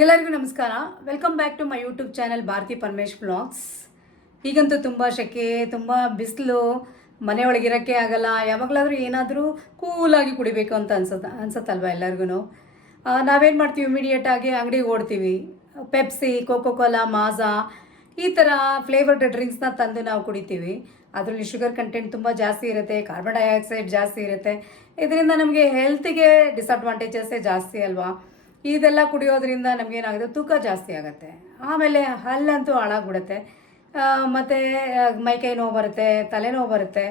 ಎಲ್ಲರಿಗೂ ನಮಸ್ಕಾರ. Welcome back to my YouTube channel Bharathi Paramesh blogs. ಈಗಂತೂ ತುಂಬ ಶೆಕೆ, ತುಂಬ ಬಿಸಿಲು, ಮನೆಯೊಳಗಿರೋಕ್ಕೆ ಆಗಲ್ಲ. ಯಾವಾಗಲಾದರೂ ಏನಾದರೂ ಕೂಲಾಗಿ ಕುಡಿಬೇಕು ಅಂತ ಅನ್ಸತ್ತಲ್ವ ಎಲ್ಲರಿಗೂ. ನಾವೇನು ಮಾಡ್ತೀವಿ, ಇಮಿಡಿಯೇಟಾಗಿ ಅಂಗಡಿಗೆ ಓಡ್ತೀವಿ. ಪೆಪ್ಸಿ, ಕೋಕೋ ಕೋಲಾ, ಮಾಝಾ ಈ ಥರ ಫ್ಲೇವರ್ಡ್ ಡ್ರಿಂಕ್ಸ್ನ ತಂದು ನಾವು ಕುಡಿತೀವಿ. ಅದರಲ್ಲಿ ಶುಗರ್ ಕಂಟೆಂಟ್ ತುಂಬ ಜಾಸ್ತಿ ಇರುತ್ತೆ, ಕಾರ್ಬನ್ ಡೈಆಕ್ಸೈಡ್ ಜಾಸ್ತಿ ಇರುತ್ತೆ. ಇದರಿಂದ ನಮಗೆ ಹೆಲ್ತಿಗೆ ಡಿಸಡ್ವಾಂಟೇಜಸ್ಸೇ ಜಾಸ್ತಿ ಅಲ್ವಾ. ಇದೆಲ್ಲ ಕುಡಿಯೋದ್ರಿಂದ ನಮಗೇನಾಗುತ್ತೆ, ತೂಕ ಜಾಸ್ತಿ ಆಗುತ್ತೆ. ಆಮೇಲೆ ಹಲ್ಲಂತೂ ಹಾಳಾಗ್ಬಿಡುತ್ತೆ. ಮತ್ತು ಮೈಕೈ ನೋವು ಬರುತ್ತೆ, ತಲೆನೋವು ಬರುತ್ತೆ.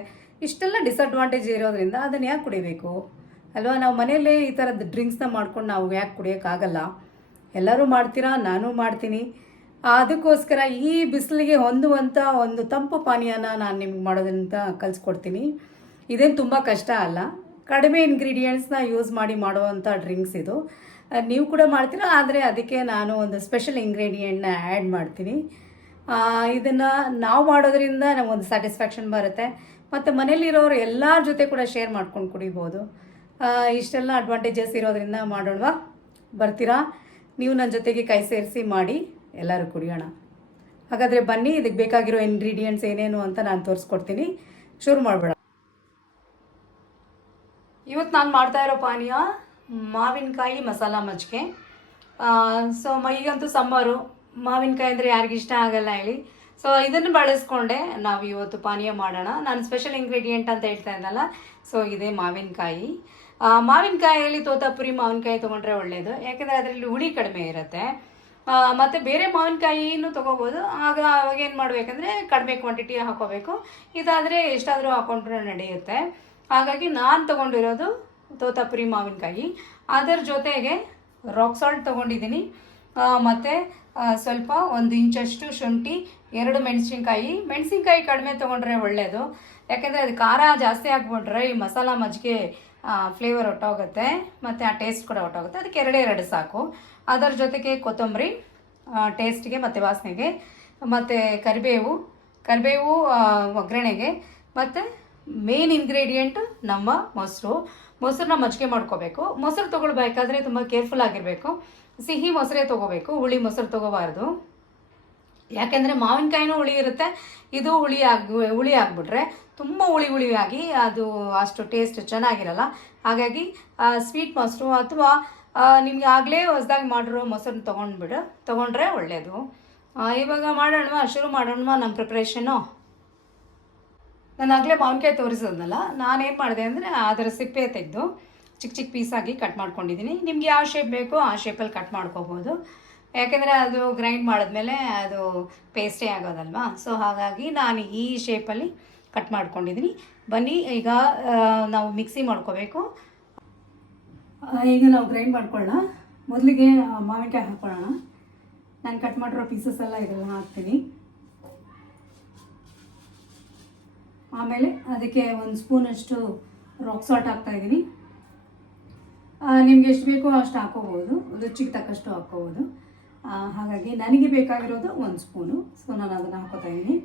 ಇಷ್ಟೆಲ್ಲ ಡಿಸಡ್ವಾಂಟೇಜ್ ಇರೋದ್ರಿಂದ ಅದನ್ನು ಯಾಕೆ ಕುಡಿಬೇಕು ಅಲ್ವಾ. ನಾವು ಮನೆಯಲ್ಲೇ ಈ ಥರದ ಡ್ರಿಂಕ್ಸ್ನ ಮಾಡ್ಕೊಂಡು ನಾವು ಯಾಕೆ ಕುಡಿಯೋಕ್ಕಾಗಲ್ಲ? ಎಲ್ಲರೂ ಮಾಡ್ತೀರಾ, ನಾನು ಮಾಡ್ತೀನಿ. ಅದಕ್ಕೋಸ್ಕರ ಈ ಬಿಸಿಲಿಗೆ ಹೊಂದುವಂಥ ಒಂದು ತಂಪು ಪಾನೀಯನ ನಾನು ನಿಮ್ಗೆ ಮಾಡೋದಂತ ಕಲಿಸ್ಕೊಡ್ತೀನಿ. ಇದೇನು ತುಂಬ ಕಷ್ಟ ಅಲ್ಲ, ಕಡಿಮೆ ಇಂಗ್ರೀಡಿಯೆಂಟ್ಸ್ನ ಯೂಸ್ ಮಾಡಿ ಮಾಡುವಂಥ ಡ್ರಿಂಕ್ಸ್ ಇದು. ನೀವು ಕೂಡ ಮಾಡ್ತೀರಾ, ಆದರೆ ಅದಕ್ಕೆ ನಾನು ಒಂದು ಸ್ಪೆಷಲ್ ಇಂಗ್ರೀಡಿಯೆಂಟ್ನ ಆ್ಯಡ್ ಮಾಡ್ತೀನಿ. ಇದನ್ನು ನಾವು ಮಾಡೋದ್ರಿಂದ ನಮಗೊಂದು ಸ್ಯಾಟಿಸ್ಫ್ಯಾಕ್ಷನ್ ಬರುತ್ತೆ, ಮತ್ತು ಮನೇಲಿರೋರು ಎಲ್ಲರ ಜೊತೆ ಕೂಡ ಶೇರ್ ಮಾಡ್ಕೊಂಡು ಕುಡಿಬೋದು. ಇಷ್ಟೆಲ್ಲ ಅಡ್ವಾಂಟೇಜಸ್ ಇರೋದ್ರಿಂದ ಮಾಡೋಣವಾ? ಬರ್ತೀರಾ? ನೀವು ನನ್ನ ಜೊತೆಗೆ ಕೈ ಸೇರಿಸಿ ಮಾಡಿ ಎಲ್ಲರೂ ಕುಡಿಯೋಣ. ಹಾಗಾದರೆ ಬನ್ನಿ, ಇದಕ್ಕೆ ಬೇಕಾಗಿರೋ ಇಂಗ್ರೀಡಿಯೆಂಟ್ಸ್ ಏನೇನು ಅಂತ ನಾನು ತೋರಿಸ್ಕೊಡ್ತೀನಿ. ಶುರು ಮಾಡಬೇಡ. ಇವತ್ತು ನಾನು ಮಾಡ್ತಾ ಇರೋ ಪಾನೀಯ ಮಾವಿನಕಾಯಿ ಮಸಾಲ ಮಜ್ಜಿಗೆ. ಸೊ ಈಗಂತೂ ಸಮ್ಮರು, ಮಾವಿನಕಾಯಿ ಅಂದರೆ ಯಾರಿಗಿಷ್ಟ ಆಗಲ್ಲ ಹೇಳಿ. ಸೊ ಇದನ್ನು ಬಳಸ್ಕೊಂಡೆ ನಾವು ಇವತ್ತು ಪಾನೀಯ ಮಾಡೋಣ. ನಾನು ಸ್ಪೆಷಲ್ ಇಂಗ್ರೀಡಿಯೆಂಟ್ ಅಂತ ಹೇಳ್ತಾ ಇದ್ದಲ್ಲ, ಸೊ ಇದೇ ಮಾವಿನಕಾಯಿ. ಮಾವಿನಕಾಯಿಯಲ್ಲಿ ತೋತಾಪುರಿ ಮಾವಿನಕಾಯಿ ತೊಗೊಂಡ್ರೆ ಒಳ್ಳೆಯದು, ಯಾಕೆಂದರೆ ಅದರಲ್ಲಿ ಹುಳಿ ಕಡಿಮೆ ಇರುತ್ತೆ. ಮತ್ತು ಬೇರೆ ಮಾವಿನಕಾಯಿನೂ ತೊಗೋಬೋದು. ಅವಾಗ ಏನು ಮಾಡಬೇಕಂದ್ರೆ ಕಡಿಮೆ ಕ್ವಾಂಟಿಟಿ ಹಾಕೋಬೇಕು. ಇದಾದರೆ ಎಷ್ಟಾದರೂ ಹಾಕೊಂಡ್ರೆ ನಡೆಯುತ್ತೆ. ಹಾಗಾಗಿ ನಾನು ತೊಗೊಂಡಿರೋದು ತೋತಾಪುರಿ ಮಾವಿನಕಾಯಿ. ಅದರ ಜೊತೆಗೆ ರಾಕ್ ಸಾಲ್ಟ್ ತೊಗೊಂಡಿದ್ದೀನಿ, ಮತ್ತು ಸ್ವಲ್ಪ 1 ಇಂಚಷ್ಟು ಶುಂಠಿ, 2 ಮೆಣಸಿನ್ಕಾಯಿ ಕಡಿಮೆ ತೊಗೊಂಡ್ರೆ ಒಳ್ಳೆಯದು. ಯಾಕೆಂದರೆ ಅದು ಖಾರ ಜಾಸ್ತಿ ಹಾಕ್ಬಿಟ್ರೆ ಈ ಮಸಾಲ ಮಜ್ಜಿಗೆ ಫ್ಲೇವರ್ ಹೊಟ್ಟೋಗುತ್ತೆ, ಮತ್ತು ಆ ಟೇಸ್ಟ್ ಕೂಡ ಹೊಟ್ಟೋಗುತ್ತೆ. ಅದಕ್ಕೆ 2 ಸಾಕು. ಅದರ ಜೊತೆಗೆ ಕೊತ್ತಂಬರಿ ಟೇಸ್ಟ್ಗೆ ಮತ್ತು ವಾಸನೆಗೆ, ಮತ್ತು ಕರಿಬೇವು ಒಗ್ಗರಣೆಗೆ, ಮತ್ತು ಮೇನ್ ಇಂಗ್ರೀಡಿಯೆಂಟು ನಮ್ಮ ಮೊಸರನ್ನ ಮಜ್ಜಿಗೆ ಮಾಡ್ಕೋಬೇಕು. ಮೊಸರು ತೊಗೊಳ್ಬೇಕಾದ್ರೆ ತುಂಬ ಕೇರ್ಫುಲ್ ಆಗಿರಬೇಕು. ಸಿಹಿ ಮೊಸರೇ ತೊಗೋಬೇಕು, ಹುಳಿ ಮೊಸರು ತೊಗೋಬಾರ್ದು. ಯಾಕೆಂದರೆ ಮಾವಿನಕಾಯಿನೂ ಹುಳಿ ಇರುತ್ತೆ, ಇದು ಹುಳಿ ಆಗಿಬಿಟ್ರೆ ತುಂಬ ಹುಳಿಯಾಗಿ ಅದು ಅಷ್ಟು ಟೇಸ್ಟ್ ಚೆನ್ನಾಗಿರಲ್ಲ. ಹಾಗಾಗಿ ಸ್ವೀಟ್ ಮೊಸರು ಅಥವಾ ನಿಮಗೆ ಆಗಲೇ ಹೊಸದಾಗಿ ಮಾಡಿರೋ ಮೊಸರನ್ನ ತೊಗೊಂಡ್ರೆ ಒಳ್ಳೆಯದು. ಇವಾಗ ಶುರು ಮಾಡೋಣವಾ ನಮ್ಮ ಪ್ರಿಪ್ರೇಷನ್ನು. ನಾನು ಆಗಲೇ ಮಾವಿನಕಾಯಿ ತೋರಿಸೋದಲ್ಲ, ನಾನೇನು ಮಾಡಿದೆ ಅಂದರೆ ಅದರ ಸಿಪ್ಪೆ ತೆಗೆದು ಚಿಕ್ಕ ಪೀಸಾಗಿ ಕಟ್ ಮಾಡ್ಕೊಂಡಿದ್ದೀನಿ. ನಿಮ್ಗೆ ಯಾವ ಶೇಪ್ ಬೇಕೋ ಆ ಶೇಪಲ್ಲಿ ಕಟ್ ಮಾಡ್ಕೋಬೋದು. ಯಾಕೆಂದರೆ ಅದು ಗ್ರೈಂಡ್ ಮಾಡಿದ್ಮೇಲೆ ಅದು ಪೇಸ್ಟೇ ಆಗೋದಲ್ವಾ. ಸೊ ಹಾಗಾಗಿ ನಾನು ಈ ಶೇಪಲ್ಲಿ ಕಟ್ ಮಾಡ್ಕೊಂಡಿದ್ದೀನಿ. ಬನ್ನಿ, ಈಗ ನಾವು ಮಿಕ್ಸಿ ಮಾಡ್ಕೋಬೇಕು. ಈಗ ನಾವು ಗ್ರೈಂಡ್ ಮಾಡ್ಕೊಳ್ಳೋಣ. ಮೊದಲಿಗೆ ಮಾವಿನಕಾಯಿ ಹಾಕ್ಕೊಳ್ಳೋಣ. ನಾನು ಕಟ್ ಮಾಡಿರೋ ಪೀಸಸ್ ಎಲ್ಲ ಇದೆಲ್ಲ ಹಾಕ್ತೀನಿ. ಆಮೇಲೆ ಅದಕ್ಕೆ 1 ಸ್ಪೂನಷ್ಟು ರಾಕ್ ಸಾಲ್ಟ್ ಹಾಕ್ತಾಯಿದ್ದೀನಿ. ನಿಮ್ಗೆ ಎಷ್ಟು ಬೇಕೋ ಅಷ್ಟು ಹಾಕೋಬೋದು, ರುಚಿಗೆ ತಕ್ಕಷ್ಟು ಹಾಕ್ಕೋಬೋದು. ಹಾಗಾಗಿ ನನಗೆ ಬೇಕಾಗಿರೋದು 1 ಸ್ಪೂನು. ಸೊ ನಾನು ಅದನ್ನು ಹಾಕೋತಾ ಇದ್ದೀನಿ.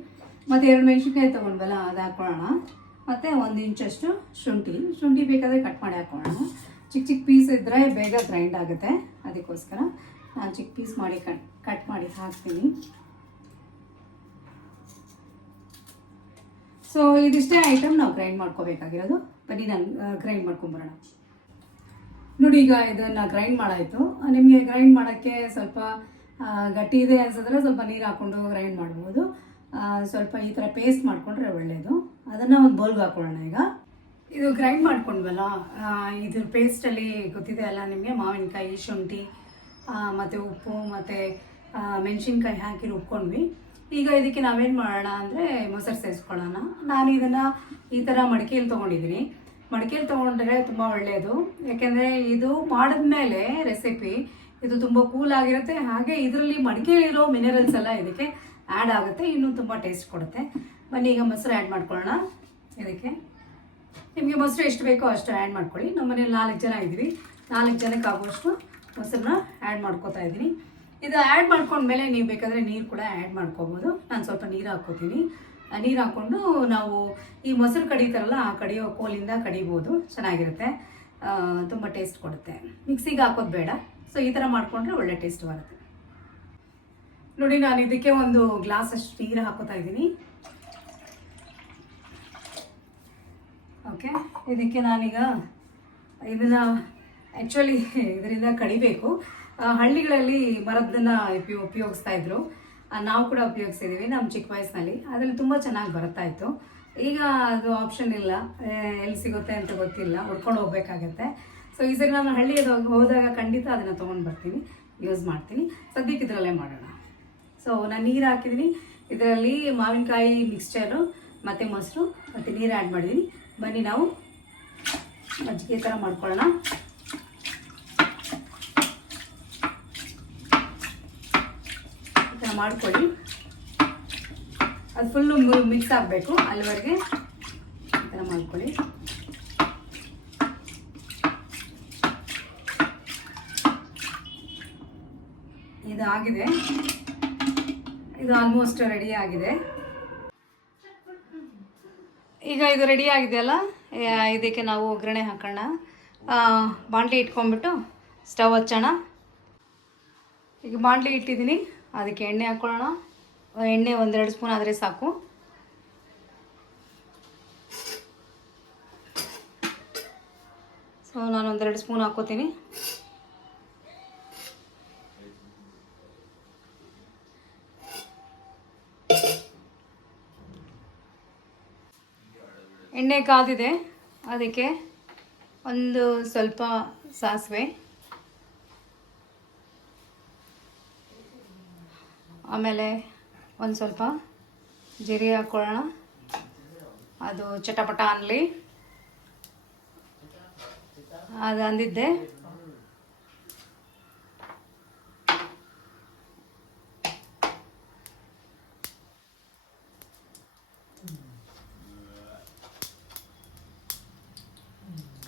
ಮತ್ತು 2 ಮೆಣಸಿನ್ಕಾಯಿ ತೊಗೊಂಡ್ವಲ್ಲ, ಅದು ಹಾಕ್ಕೊಳ್ಳೋಣ. ಮತ್ತು 1 ಇಂಚಷ್ಟು ಶುಂಠಿ ಬೇಕಾದರೆ ಕಟ್ ಮಾಡಿ ಹಾಕ್ಕೊಳ್ಳೋಣ. ಚಿಕ್ಕ ಪೀಸ್ ಇದ್ದರೆ ಬೇಗ ಗ್ರೈಂಡ್ ಆಗುತ್ತೆ, ಅದಕ್ಕೋಸ್ಕರ ನಾನು ಚಿಕ್ಕ ಪೀಸ್ ಮಾಡಿ ಕಟ್ ಮಾಡಿ ಹಾಕ್ತೀನಿ. ಸೊ ಇದಿಷ್ಟೇ ಐಟಮ್ ನಾವು ಗ್ರೈಂಡ್ ಮಾಡ್ಕೋಬೇಕಾಗಿರೋದು. ಬನ್ನಿ ನಾನು ಗ್ರೈಂಡ್ ಮಾಡ್ಕೊಂಬರೋಣ. ನೋಡಿ, ಈಗ ಇದನ್ನು ಗ್ರೈಂಡ್ ಮಾಡಾಯಿತು. ನಿಮಗೆ ಗ್ರೈಂಡ್ ಮಾಡೋಕ್ಕೆ ಸ್ವಲ್ಪ ಗಟ್ಟಿ ಇದೆ ಅನ್ಸಿದ್ರೆ ಸ್ವಲ್ಪ ನೀರು ಹಾಕ್ಕೊಂಡು ಗ್ರೈಂಡ್ ಮಾಡ್ಬೋದು. ಸ್ವಲ್ಪ ಈ ಥರ ಪೇಸ್ಟ್ ಮಾಡಿಕೊಂಡ್ರೆ ಒಳ್ಳೆಯದು. ಅದನ್ನು ಒಂದು ಬೌಲ್ಗೆ ಹಾಕ್ಕೊಳ್ಳೋಣ. ಈಗ ಇದು ಗ್ರೈಂಡ್ ಮಾಡ್ಕೊಂಡ್ವಲ್ಲ, ಇದ್ರ ಪೇಸ್ಟಲ್ಲಿ ಗೊತ್ತಿದೆ ಅಲ್ಲ ನಿಮಗೆ, ಮಾವಿನಕಾಯಿ, ಶುಂಠಿ ಮತ್ತು ಉಪ್ಪು ಮತ್ತು ಮೆಣಸಿನ್ಕಾಯಿ ಹಾಕಿ ರುಬ್ಕೊಂಡ್ವಿ. ಈಗ ಇದಕ್ಕೆ ನಾವೇನು ಮಾಡೋಣ ಅಂದರೆ ಮೊಸರು ಸೇರಿಸ್ಕೊಳ್ಳೋಣ. ನಾನು ಇದನ್ನು ಈ ಥರ ಮಡಿಕೆಯಲ್ಲಿ ತೊಗೊಂಡಿದ್ದೀನಿ. ಮಡಿಕೆಯಲ್ಲಿ ತೊಗೊಂಡ್ರೆ ತುಂಬ ಒಳ್ಳೆಯದು, ಯಾಕೆಂದರೆ ಇದು ಮಾಡಿದ್ಮೇಲೆ ರೆಸಿಪಿ ಇದು ತುಂಬ ಕೂಲಾಗಿರುತ್ತೆ. ಹಾಗೆ ಇದರಲ್ಲಿ ಮಡಿಕೆಯಲ್ಲಿರೋ ಮಿನರಲ್ಸ್ ಎಲ್ಲ ಇದಕ್ಕೆ ಆ್ಯಡ್ ಆಗುತ್ತೆ, ಇನ್ನೂ ತುಂಬ ಟೇಸ್ಟ್ ಕೊಡುತ್ತೆ. ಬನ್ನಿ, ಈಗ ಮೊಸರು ಆ್ಯಡ್ ಮಾಡ್ಕೊಳ್ಳೋಣ. ಇದಕ್ಕೆ ನಿಮಗೆ ಮೊಸರು ಎಷ್ಟು ಬೇಕೋ ಅಷ್ಟು ಆ್ಯಡ್ ಮಾಡ್ಕೊಳ್ಳಿ. ನಮ್ಮ ಮನೇಲಿ 4 ಜನ ಇದ್ದೀವಿ, 4 ಜನಕ್ಕೆ ಆಗುವಷ್ಟು ಮೊಸರನ್ನ ಆ್ಯಡ್ ಮಾಡ್ಕೋತಾ ಇದ್ದೀನಿ. ಇದು ಆ್ಯಡ್ ಮಾಡ್ಕೊಂಡ್ಮೇಲೆ ನೀವು ಬೇಕಾದರೆ ನೀರು ಕೂಡ ಆ್ಯಡ್ ಮಾಡ್ಕೋಬೋದು. ನಾನು ಸ್ವಲ್ಪ ನೀರು ಹಾಕ್ಕೋತೀನಿ. ನೀರು ಹಾಕ್ಕೊಂಡು ನಾವು ಈ ಮೊಸರು ಕಡಿತಾರಲ್ಲ, ಆ ಕಡಿಯೋ ಕೋಲಿಂದ ಕಡಿಬೋದು, ಚೆನ್ನಾಗಿರುತ್ತೆ, ತುಂಬ ಟೇಸ್ಟ್ ಕೊಡುತ್ತೆ. ಮಿಕ್ಸಿಗೆ ಹಾಕೋದು ಬೇಡ, ಸೊ ಈ ಥರ ಮಾಡಿಕೊಂಡ್ರೆ ಒಳ್ಳೆ ಟೇಸ್ಟ್ ಬರುತ್ತೆ. ನೋಡಿ, ನಾನು ಇದಕ್ಕೆ ಒಂದು ಗ್ಲಾಸ್ ಅಷ್ಟು ನೀರು ಹಾಕೋತಾ ಇದ್ದೀನಿ. ಓಕೆ, ಇದಕ್ಕೆ ನಾನೀಗ ಇದನ್ನು ಆ್ಯಕ್ಚುಲಿ ಇದರಿಂದ ಕಡಿಬೇಕು. ಹಳ್ಳಿಗಳಲ್ಲಿ ಮರದನ್ನು ಉಪಯೋಗಿಸ್ತಾ ಇದ್ರು, ನಾವು ಕೂಡ ಉಪಯೋಗಿಸಿದ್ದೀವಿ ನಮ್ಮ ಚಿಕ್ಕ ವಯಸ್ಸಿನಲ್ಲಿ. ಅದರಲ್ಲಿ ತುಂಬ ಚೆನ್ನಾಗಿ ಬರ್ತಾಯಿತ್ತು. ಈಗ ಅದು ಆಪ್ಷನ್ ಇಲ್ಲ, ಎಲ್ಲಿ ಸಿಗುತ್ತೆ ಅಂತ ಗೊತ್ತಿಲ್ಲ, ಹುಡ್ಕೊಂಡು ಹೋಗ್ಬೇಕಾಗತ್ತೆ. ಸೊ ಈ ಸರಿ ನಾನು ಹಳ್ಳಿಗೆ ಹೋದಾಗ ಖಂಡಿತ ಅದನ್ನು ತೊಗೊಂಡು ಬರ್ತೀನಿ, ಯೂಸ್ ಮಾಡ್ತೀನಿ. ಸದ್ಯಕ್ಕೆ ಇದರಲ್ಲೇ ಮಾಡೋಣ. ಸೊ ನಾನು ನೀರು ಹಾಕಿದ್ದೀನಿ, ಇದರಲ್ಲಿ ಮಾವಿನಕಾಯಿ ಮಿಕ್ಸ್ಚರು ಮತ್ತು ಮೊಸರು ಮತ್ತು ನೀರು ಆ್ಯಡ್ ಮಾಡಿದ್ದೀನಿ. ಬನ್ನಿ ನಾವು ಮಜ್ಜಿಗೆ ಥರ ಮಾಡ್ಕೊಳ್ಳೋಣ. ಈ ಥರ ಮಾಡ್ಕೊಳ್ಳಿ, ಅದು ಫುಲ್ಲು ಮಿಕ್ಸ್ ಆಗಬೇಕು ಅಲ್ಲಿವರೆಗೆ ಈ ಥರ ಮಾಡ್ಕೊಳ್ಳಿ. ಇದು ಆಗಿದೆ, ಇದು ಆಲ್ಮೋಸ್ಟ್ ರೆಡಿ ಆಗಿದೆ. ಈಗ ಇದು ರೆಡಿ ಆಗಿದೆಯಲ್ಲ, ಇದಕ್ಕೆ ನಾವು ಒಗ್ಗರಣೆ ಹಾಕೋಣ. ಬಾಣಲಿ ಇಟ್ಕೊಂಡ್ಬಿಟ್ಟು ಸ್ಟವ್ ಹಚ್ಚೋಣ. ಈಗ ಬಾಣಲಿ ಇಟ್ಟಿದ್ದೀನಿ, ಅದಕ್ಕೆ ಎಣ್ಣೆ ಹಾಕ್ಕೊಳ್ಳೋಣ. ಎಣ್ಣೆ 1-2 ಸ್ಪೂನ್ ಆದರೆ ಸಾಕು. ಸೊ ನಾನು 1-2 ಸ್ಪೂನ್ ಹಾಕ್ಕೋತೀನಿ. ಎಣ್ಣೆ ಕಾದಿದೆ, ಅದಕ್ಕೆ ಒಂದು ಸ್ವಲ್ಪ ಸಾಸಿವೆ, ಆಮೇಲೆ ಒಂದು ಸ್ವಲ್ಪ ಜೀರಿಗೆ ಹಾಕ್ಕೊಳ್ಳೋಣ. ಅದು ಚಟಪಟ ಅನ್ನಲಿ. ಅದು ಅಂದಿದ್ದೆ.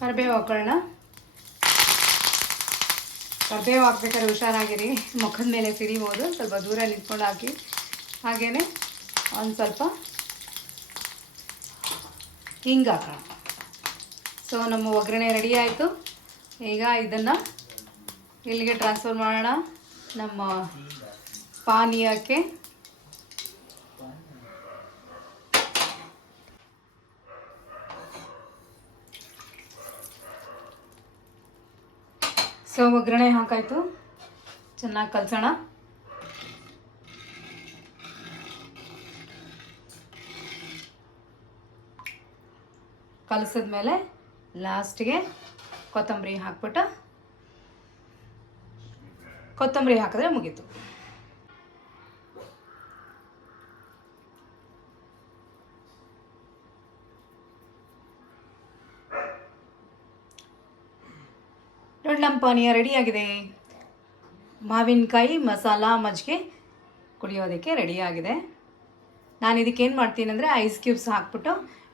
ಕರಿಬೇವು ಹಾಕೊಳ್ಳೋಣ. ಕರಿಬೇವು ಹಾಕ್ಬೇಕಾದ್ರೆ ಹುಷಾರಾಗಿರಿ, ಮುಖದ ಮೇಲೆ ಸಿಡಿಬೋದು, ಸ್ವಲ್ಪ ದೂರ ನಿಂತ್ಕೊಂಡು ಹಾಕಿ. ಹಾಗೆಯೇ ಒಂದು ಸ್ವಲ್ಪ ಹಿಂಗೆ ಹಾಕೋಣ. ಸೊ ನಮ್ಮ ಒಗ್ಗರಣೆ ರೆಡಿ ಆಯಿತು. ಈಗ ಇದನ್ನು ಇಲ್ಲಿಗೆ ಟ್ರಾನ್ಸ್ಫರ್ ಮಾಡೋಣ, ನಮ್ಮ ಪಾನೀಯಕ್ಕೆ. ಸೊ ಒಗ್ಗರಣೆ ಹಾಕಾಯಿತು, ಚೆನ್ನಾಗಿ ಕಲಸೋಣ. ಕಲಸಿದ್ಮೇಲೆ ಲಾಸ್ಟಿಗೆ ಕೊತ್ತಂಬರಿ ಹಾಕ್ಬಿಟ್ಟು ಕೊತ್ತಂಬರಿ ಹಾಕಿದ್ರೆ ಮುಗೀತು. ನೋಡಿ, ನಮ್ಮ ಪಾನೀಯ ರೆಡಿಯಾಗಿದೆ. ಮಾವಿನಕಾಯಿ ಮಸಾಲ ಮಜ್ಜಿಗೆ ಕುಡಿಯೋದಕ್ಕೆ ರೆಡಿಯಾಗಿದೆ. ನಾನು ಇದಕ್ಕೇನು ಮಾಡ್ತೀನಿ ಅಂದರೆ ಐಸ್ ಕ್ಯೂಬ್ಸ್ ಹಾಕ್ಬಿಟ್ಟು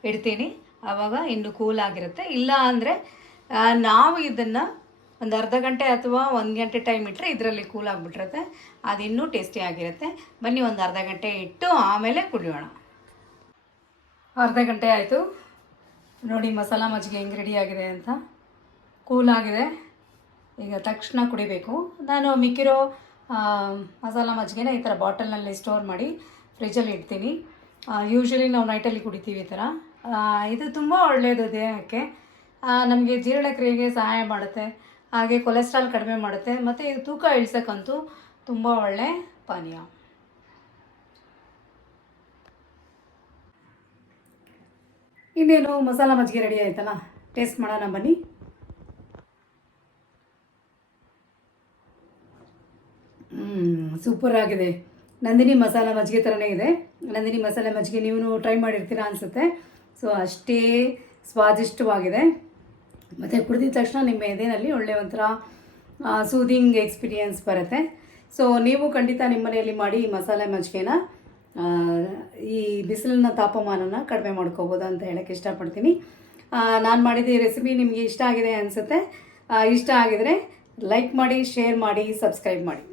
ಇಡ್ತೀನಿ, ಆವಾಗ ಇನ್ನೂ ಕೂಲ್ ಆಗಿರುತ್ತೆ. ಇಲ್ಲ ಅಂದರೆ ನಾವು ಇದನ್ನು ಒಂದು ಅರ್ಧ ಗಂಟೆ ಅಥವಾ 1 ಗಂಟೆ ಟೈಮ್ ಇಟ್ಟರೆ ಇದರಲ್ಲಿ ಕೂಲ್ ಆಗಿಬಿಟ್ಟಿರುತ್ತೆ, ಅದು ಇನ್ನೂ ಟೇಸ್ಟಿಯಾಗಿರುತ್ತೆ. ಬನ್ನಿ ಒಂದು ಅರ್ಧ ಗಂಟೆ ಇಟ್ಟು ಆಮೇಲೆ ಕುಡಿಯೋಣ. ಅರ್ಧ ಗಂಟೆ ಆಯಿತು. ನೋಡಿ ಮಸಾಲ ಮಜ್ಜಿಗೆ ಹೆಂಗೆ ರೆಡಿಯಾಗಿದೆ ಅಂತ. ಕೂಲಾಗಿದೆ, ಈಗ ತಕ್ಷಣ ಕುಡಿಬೇಕು. ನಾನು ಮಿಕ್ಕಿರೋ ಮಸಾಲ ಮಜ್ಜಿಗೆನ ಈ ಥರ ಬಾಟಲ್ನಲ್ಲಿ ಸ್ಟೋರ್ ಮಾಡಿ ಫ್ರಿಜ್ಜಲ್ಲಿ ಇಡ್ತೀನಿ. ಯೂಶ್ವಲಿ ನಾವು ನೈಟಲ್ಲಿ ಕುಡಿತೀವಿ ಈ ಥರ. ಇದು ತುಂಬ ಒಳ್ಳೆಯದು ದೇಹಕ್ಕೆ, ನಮಗೆ ಜೀರ್ಣಕ್ರಿಯೆಗೆ ಸಹಾಯ ಮಾಡುತ್ತೆ, ಹಾಗೆ ಕೊಲೆಸ್ಟ್ರಾಲ್ ಕಡಿಮೆ ಮಾಡುತ್ತೆ, ಮತ್ತು ಇದು ತೂಕ ಇಳಿಸೋಕ್ಕಂತೂ ತುಂಬ ಒಳ್ಳೆ ಪಾನೀಯ. ಇನ್ನೇನು ಮಸಾಲ ಮಜ್ಜಿಗೆ ರೆಡಿ ಆಯ್ತಲ್ಲ, ಟೇಸ್ಟ್ ಮಾಡೋಣ ಬನ್ನಿ. ಸೂಪರ್ ಆಗಿದೆ. ನಂದಿನಿ ಮಸಾಲ ಮಜ್ಜಿಗೆ ಥರನೇ ಇದೆ. ನಂದಿನಿ ಮಸಾಲೆ ಮಜ್ಜಿಗೆ ನೀವು ಟ್ರೈ ಮಾಡಿರ್ತೀರಾ ಅನಿಸುತ್ತೆ. ಸೊ ಅಷ್ಟೇ ಸ್ವಾದಿಷ್ಟವಾಗಿದೆ, ಮತ್ತು ಕುಡಿದ ತಕ್ಷಣ ನಿಮ್ಮ ಎದೆಯಲ್ಲಿ ಒಳ್ಳೆ ಒಂಥರ ಸೂದಿಂಗ್ ಎಕ್ಸ್ಪೀರಿಯನ್ಸ್ ಬರುತ್ತೆ. ಸೊ ನೀವು ಖಂಡಿತ ನಿಮ್ಮ ಮನೆಯಲ್ಲಿ ಮಾಡಿ ಈ ಮಸಾಲೆ ಮಜ್ಜಿಗೆನ ಈ ಬಿಸಿಲಿನ ತಾಪಮಾನನ ಕಡಿಮೆ ಮಾಡ್ಕೋಬೋದು ಅಂತ ಹೇಳೋಕ್ಕೆ ಇಷ್ಟಪಡ್ತೀನಿ. ನಾನು ಮಾಡಿದ ಈ ರೆಸಿಪಿ ನಿಮಗೆ ಇಷ್ಟ ಆಗಿದೆ ಅನಿಸುತ್ತೆ. ಇಷ್ಟ ಆಗಿದರೆ ಲೈಕ್ ಮಾಡಿ, ಶೇರ್ ಮಾಡಿ, ಸಬ್ಸ್ಕ್ರೈಬ್ ಮಾಡಿ.